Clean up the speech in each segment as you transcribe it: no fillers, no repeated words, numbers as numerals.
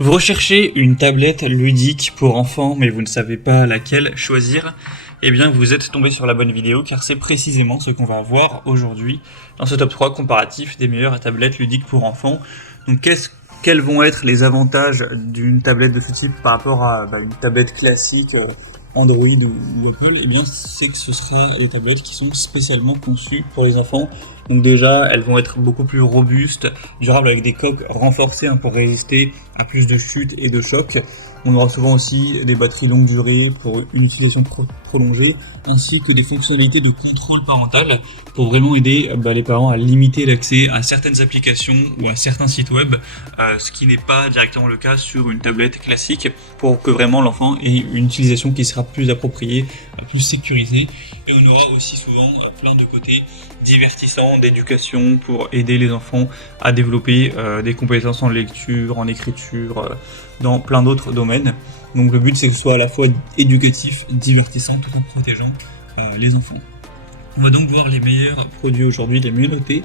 Vous recherchez une tablette ludique pour enfants, mais vous ne savez pas laquelle choisir? Eh bien, vous êtes tombé sur la bonne vidéo, car c'est précisément ce qu'on va voir aujourd'hui dans ce top 3 comparatif des meilleures tablettes ludiques pour enfants. Donc, quels vont être les avantages d'une tablette de ce type par rapport à une tablette classique Android ou Apple? Eh bien, c'est que ce sera des tablettes qui sont spécialement conçues pour les enfants. Donc déjà, elles vont être beaucoup plus robustes, durables avec des coques renforcées pour résister à plus de chutes et de chocs. On aura souvent aussi des batteries longue durée pour une utilisation prolongée, ainsi que des fonctionnalités de contrôle parental pour vraiment aider les parents à limiter l'accès à certaines applications ou à certains sites web, ce qui n'est pas directement le cas sur une tablette classique, pour que vraiment l'enfant ait une utilisation qui sera plus appropriée, plus sécurisée. Et on aura aussi souvent plein de côtés divertissants d'éducation pour aider les enfants à développer des compétences en lecture, en écriture, dans plein d'autres domaines. Donc le but c'est que ce soit à la fois éducatif, divertissant, tout en protégeant les enfants. On va donc voir les meilleurs produits aujourd'hui, les mieux notés,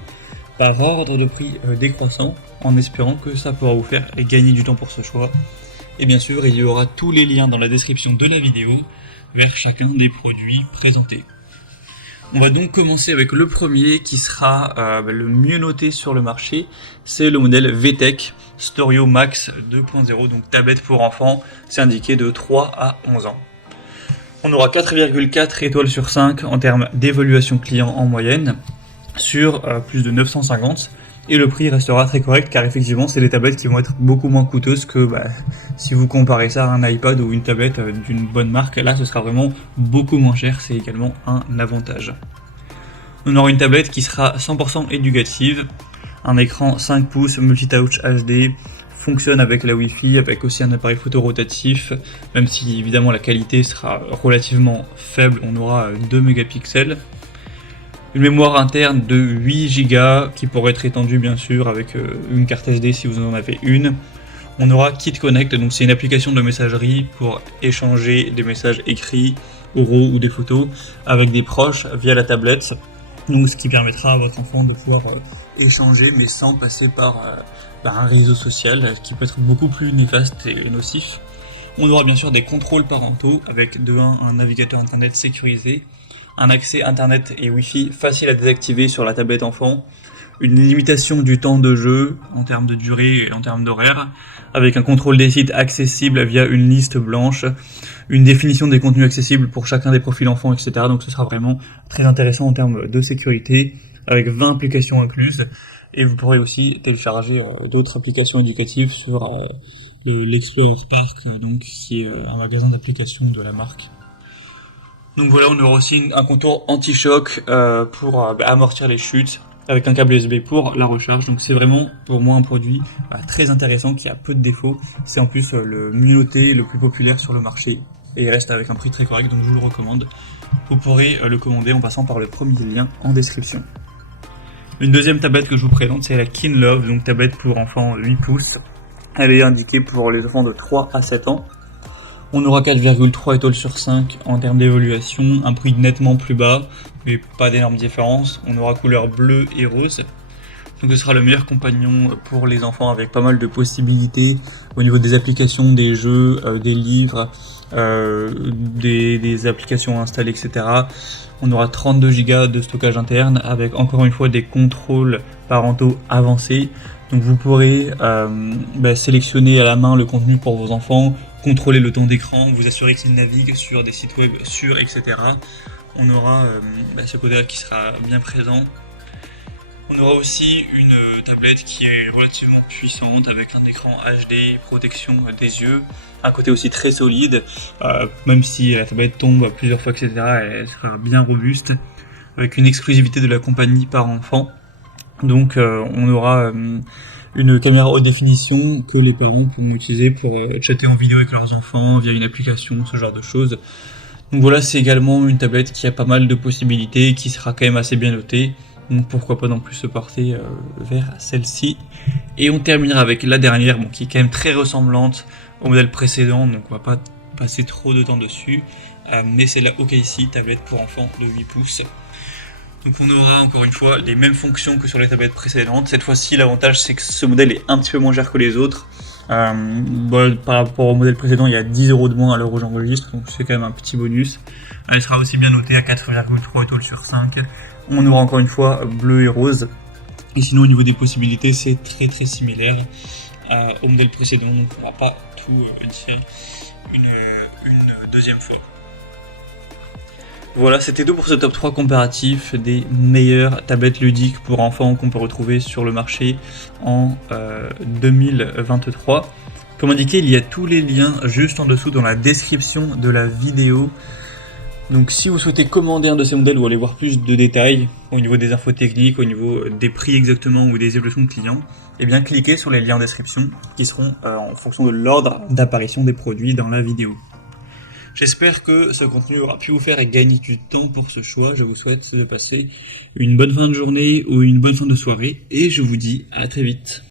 par ordre de prix décroissant, en espérant que ça pourra vous faire gagner du temps pour ce choix. Et bien sûr, il y aura tous les liens dans la description de la vidéo vers chacun des produits présentés. On va donc commencer avec le premier qui sera le mieux noté sur le marché, c'est le modèle VTech Storio Max 2.0, donc tablette pour enfants, c'est indiqué de 3 à 11 ans. On aura 4,4 étoiles sur 5 en termes d'évaluation client en moyenne, sur plus de 950, et le prix restera très correct car effectivement c'est des tablettes qui vont être beaucoup moins coûteuses que si vous comparez ça à un iPad ou une tablette d'une bonne marque. Là ce sera vraiment beaucoup moins cher, c'est également un avantage. On aura une tablette qui sera 100% éducative, un écran 5 pouces multitouch HD, fonctionne avec la Wi-Fi, avec aussi un appareil photo rotatif, même si évidemment la qualité sera relativement faible, on aura 2 mégapixels. Une mémoire interne de 8 Go qui pourrait être étendue bien sûr avec une carte SD si vous en avez une. On aura Kit Connect, donc c'est une application de messagerie pour échanger des messages écrits, oraux ou des photos avec des proches via la tablette. Donc ce qui permettra à votre enfant de pouvoir échanger mais sans passer par un réseau social qui peut être beaucoup plus néfaste et nocif. On aura bien sûr des contrôles parentaux avec de 1 un navigateur internet sécurisé, un accès internet et wifi facile à désactiver sur la tablette enfant, une limitation du temps de jeu en termes de durée et en termes d'horaire, avec un contrôle des sites accessible via une liste blanche, une définition des contenus accessibles pour chacun des profils enfants, etc. Donc ce sera vraiment très intéressant en termes de sécurité, avec 20 applications incluses, et vous pourrez aussi télécharger d'autres applications éducatives sur l'Explorer Park, donc, qui est un magasin d'applications de la marque. Donc voilà, on aura aussi un contour anti-choc pour amortir les chutes, avec un câble USB pour la recharge. Donc c'est vraiment pour moi un produit très intéressant qui a peu de défauts. C'est en plus le mieux noté, le plus populaire sur le marché, et il reste avec un prix très correct, donc je vous le recommande. Vous pourrez le commander en passant par le premier lien en description. Une deuxième tablette que je vous présente, c'est la KinLove, donc tablette pour enfants 8 pouces. Elle est indiquée pour les enfants de 3 à 7 ans. On aura 4,3 étoiles sur 5 en termes d'évaluation, un prix nettement plus bas, mais pas d'énormes différences. On aura couleur bleue et rose. Donc ce sera le meilleur compagnon pour les enfants, avec pas mal de possibilités au niveau des applications, des jeux, des livres, des applications installées, etc. On aura 32 Go de stockage interne avec encore une fois des contrôles parentaux avancés. Donc vous pourrez sélectionner à la main le contenu pour vos enfants, contrôler le temps d'écran, vous assurer qu'ils naviguent sur des sites web sûrs, etc. On aura ce côté-là qui sera bien présent. On aura aussi une tablette qui est relativement puissante avec un écran HD, protection des yeux, un côté aussi très solide, même si la tablette tombe plusieurs fois, etc. Elle sera bien robuste, avec une exclusivité de la compagnie par enfant. Donc on aura une caméra haute définition que les parents pourront utiliser pour chatter en vidéo avec leurs enfants via une application, ce genre de choses. Donc voilà, c'est également une tablette qui a pas mal de possibilités, qui sera quand même assez bien notée. Donc pourquoi pas non plus se porter vers celle-ci. Et on terminera avec la dernière, qui est quand même très ressemblante au modèle précédent, donc on va pas passer trop de temps dessus. Mais c'est la OKC, tablette pour enfants de 8 pouces. Donc on aura encore une fois les mêmes fonctions que sur les tablettes précédentes. Cette fois-ci, l'avantage c'est que ce modèle est un petit peu moins cher que les autres. Par rapport au modèle précédent, il y a 10 € de moins à l'heure où j'enregistre, donc c'est quand même un petit bonus. Elle sera aussi bien notée à 4,3 étoiles sur 5. On aura encore une fois bleu et rose. Et sinon, au niveau des possibilités, c'est très très similaire au modèle précédent, donc on ne va pas tout dire une deuxième fois. Voilà, c'était tout pour ce top 3 comparatif des meilleures tablettes ludiques pour enfants qu'on peut retrouver sur le marché en 2023. Comme indiqué, il y a tous les liens juste en dessous dans la description de la vidéo. Donc si vous souhaitez commander un de ces modèles ou aller voir plus de détails au niveau des infos techniques, au niveau des prix exactement ou des évolutions de clients, eh bien cliquez sur les liens en description qui seront en fonction de l'ordre d'apparition des produits dans la vidéo. J'espère que ce contenu aura pu vous faire gagner du temps pour ce choix. Je vous souhaite de passer une bonne fin de journée ou une bonne fin de soirée et je vous dis à très vite.